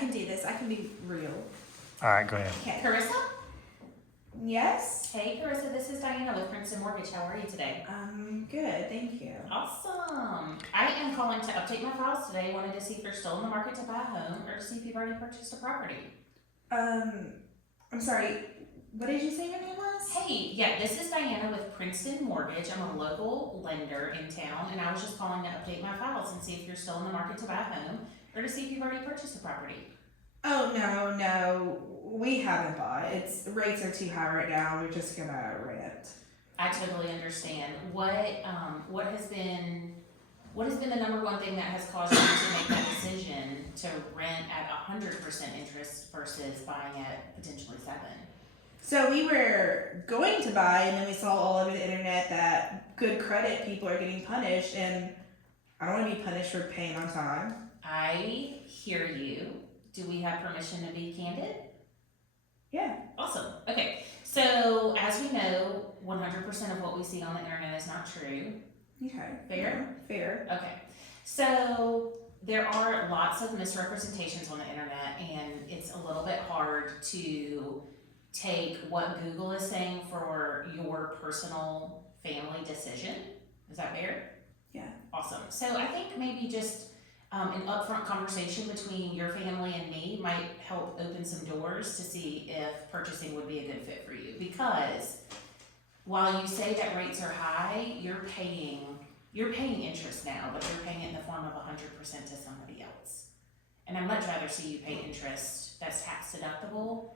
can do this. I can be real. All right, go ahead. Okay. Carissa? Yes? Hey, Carissa, this is Diana with Princeton Mortgage. How are you today? Good, thank you. Awesome. I am calling to update my files today. Wanted to see if you're still in the market to buy a home or to see if you've already purchased a property. I'm sorry, what did you say your name was? Hey, yeah, this is Diana with Princeton Mortgage. I'm a local lender in town, and I was just calling to update my files and see if you're still in the market to buy a home or to see if you've already purchased a property. Oh, no, we haven't bought. Rates are too high right now. We're just gonna rent. I totally understand. What has been the number one thing that has caused you to make that decision to rent at 100% interest versus buying at potentially 7%? So we were going to buy, and then we saw all over the internet that good credit people are getting punished, and I don't want to be punished for paying on time. I hear you. Do we have permission to be candid? Yeah. Awesome. Okay. So as we know, 100% of what we see on the internet is not true. Okay. Fair? Fair. Okay. So there are lots of misrepresentations on the internet, and it's a little bit hard to take what Google is saying for your personal family decision. Is that fair? Yeah. Awesome. So I think maybe just an upfront conversation between your family and me might help open some doors to see if purchasing would be a good fit for you. Because while you say that rates are high, you're paying interest now, but you're paying it in the form of 100% to somebody else. And I'd much rather see you pay interest that's tax deductible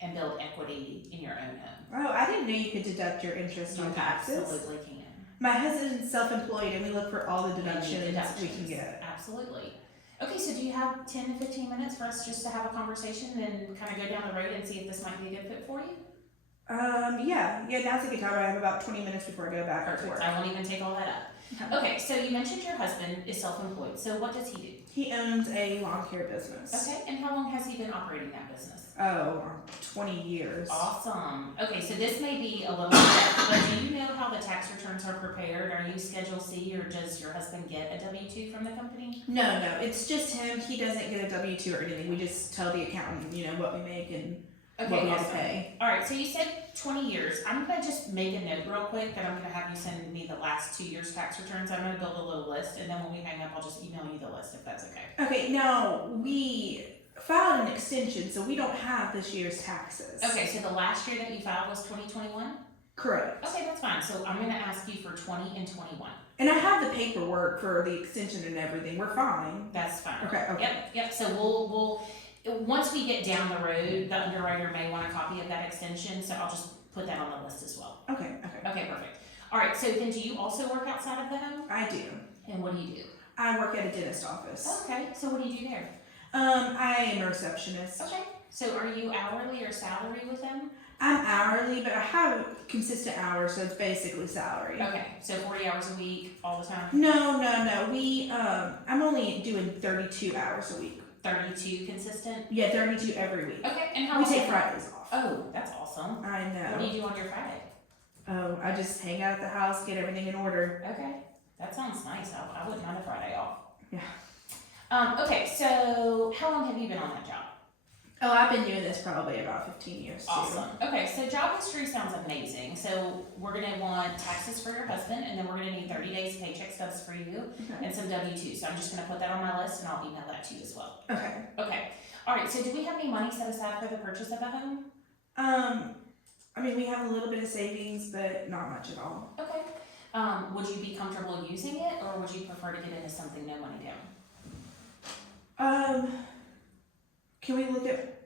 and build equity in your own home. Oh, I didn't know you could deduct your interest on taxes. Absolutely can. My husband's self-employed, and we look for all the deductions we can get. Absolutely. Okay, so do you have 10 to 15 minutes for us just to have a conversation and kind of go down the road and see if this might be a good fit for you? Yeah, now's a good time. I have about 20 minutes before I go back to Perfect. work. I won't even take all that up. Okay, so you mentioned your husband is self-employed. So what does he do? He owns a lawn care business. Okay, and how long has he been operating that business? Oh, 20 years. Awesome. Okay, so this may be a little bit, but do you know how the tax returns are prepared? Are you Schedule C, or does your husband get a W-2 from the company? No, it's just him. He doesn't get a W-2 or anything. We just tell the accountant, what we make and what we have to pay. All right, so you said 20 years. I'm going to just make a note real quick that I'm going to have you send me the last 2 years tax returns. I'm going to build a little list, and then when we hang up, I'll just email you the list if that's okay. Okay, now we filed an extension, so we don't have this year's taxes. Okay, so the last year that you filed was 2021? Correct. Okay, that's fine. So I'm going to ask you for 20 and 21. And I have the paperwork for the extension and everything. We're fine. That's fine. Okay. Yep. So we'll once we get down the road, the underwriter may want a copy of that extension, so I'll just put that on the list as well. Okay. Okay, perfect. All right, so then do you also work outside of the home? I do. And what do you do? I work at a dentist office. Okay, so what do you do there? I am a receptionist. Okay, so are you hourly or salary with them? I'm hourly, but I have consistent hours, so it's basically salary. Okay, so 40 hours a week all the time? No. I'm only doing 32 hours a week. 32 consistent? Yeah, 32 every week. Okay, and how We often? take Fridays off. Oh, that's awesome. I know. What do you do on your Friday? Oh, I just hang out at the house, get everything in order. Okay, that sounds nice. I wouldn't mind a Friday off. Yeah. Okay, so how long have you been on that job? Oh, I've been doing this probably about 15 years too. Awesome. Okay, so job history sounds amazing. So we're gonna want taxes for your husband, and then we're gonna need 30 days paycheck stubs for you, Okay. and some W-2s. So I'm just gonna put that on my list, and I'll email that to you as well. Okay. Okay. All right. So do we have any money set aside for the purchase of a home? I mean, we have a little bit of savings, but not much at all. Okay. Would you be comfortable using it, or would you prefer to get into something no money down? Can we look at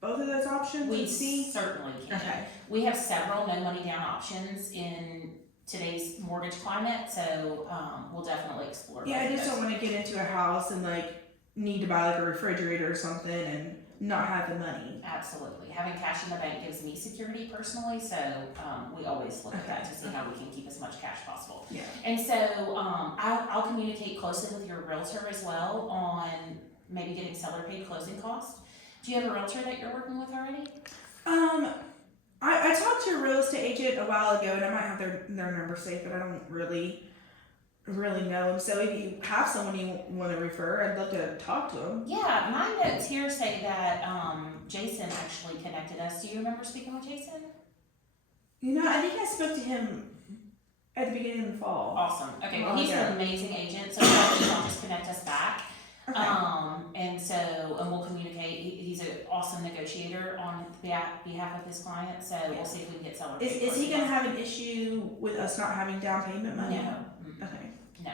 both of those options We and see? certainly can. Okay. We have several no money down options in today's mortgage climate, so we'll definitely explore. Yeah, I both of just those. don't want to get into a house and need to buy a refrigerator or something and not have the money. Absolutely. Having cash in the bank gives me security personally, so we always look at that to see how we can keep as much cash possible. Yeah. And so I'll communicate closely with your realtor as well on maybe getting seller paid closing costs. Do you have a realtor that you're working with already? I talked to a real estate agent a while ago, and I might have their number saved, but I don't really really know him. So if you have someone you want to refer, I'd love to talk to him. Yeah, my notes here say that Jason actually connected us. Do you remember speaking with Jason? I think I spoke to him at the beginning of the fall. Awesome. Okay, well, Oh, he's yeah. an amazing agent, so he'll just connect us back. Okay. And we'll communicate. He's an awesome negotiator on behalf of his client, so we'll see if we can get seller. Is he going to have an issue with us not having down payment money? No. Okay. No.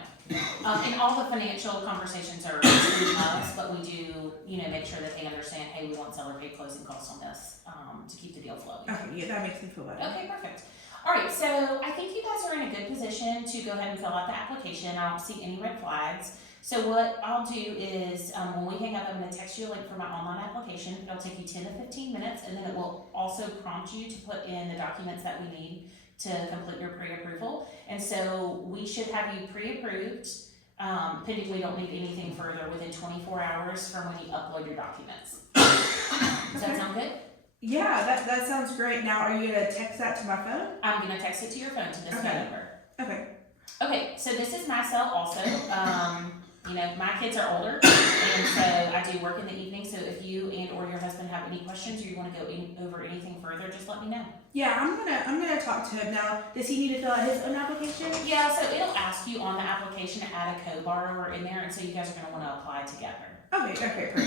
And all the financial conversations are between us, but we do, make sure that they understand, hey, we want seller paid closing costs on this, to keep the deal flowing. Okay, yeah, that makes me feel better. Okay, perfect. All right, so I think you guys are in a good position to go ahead and fill out the application. I don't see any red flags. So what I'll do is, when we hang up, I'm gonna text you a link for my online application. It'll take you 10 to 15 minutes, and then it will also prompt you to put in the documents that we need to complete your pre-approval. And so we should have you pre-approved, pending we don't need anything further within 24 hours from when you upload your documents. Does that sound good? Yeah, that sounds great. Now, are you going to text that to my phone? I'm gonna text it to your phone, to this phone number. Okay. Okay, so this is my cell also. My kids are older, and so I do work in the evening, so if you and or your husband have any questions or you wanna go over anything further, just let me know. Yeah, I'm gonna talk to him now. Does he need to fill out his own application? Yeah, so it'll ask you on the application to add a co-borrower in there, and so you guys are gonna wanna apply together. Okay, perfect.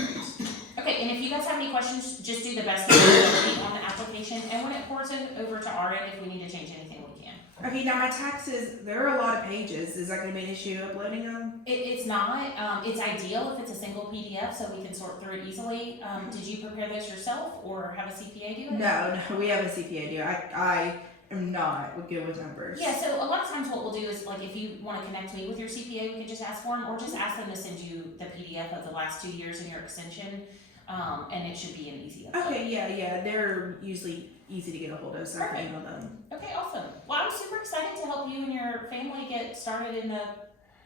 Okay, and if you guys have any questions, just do the best that you can on the application, and when it pours it over to our end, if we need to change anything, we can. Okay, now my taxes, there are a lot of pages. Is that gonna be an issue uploading them? It's not, it's ideal if it's a single PDF, so we can sort through it easily. Did you prepare those yourself, or have a CPA do it? No, we have a CPA do. I am not good with numbers. Yeah, so a lot of times what we'll do is, like, if you want to connect me with your CPA, we can just ask for them, or just ask them to send you the PDF of the last 2 years in your extension, and it should be an easy upload. Okay, yeah, they're usually easy to get a hold of, so I can email them. Okay, awesome. Well, I'm super excited to help you and your family get started in the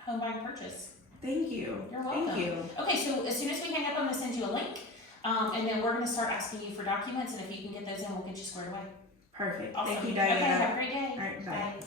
home buying purchase. Thank you. You're welcome. Thank you. Okay, so as soon as we hang up, I'm going to send you a link, and then we're going to start asking you for documents, and if you can get those in, we'll get you squared away. Perfect. Awesome. Thank you, Diana. Okay, have a great day. All right, bye. Bye.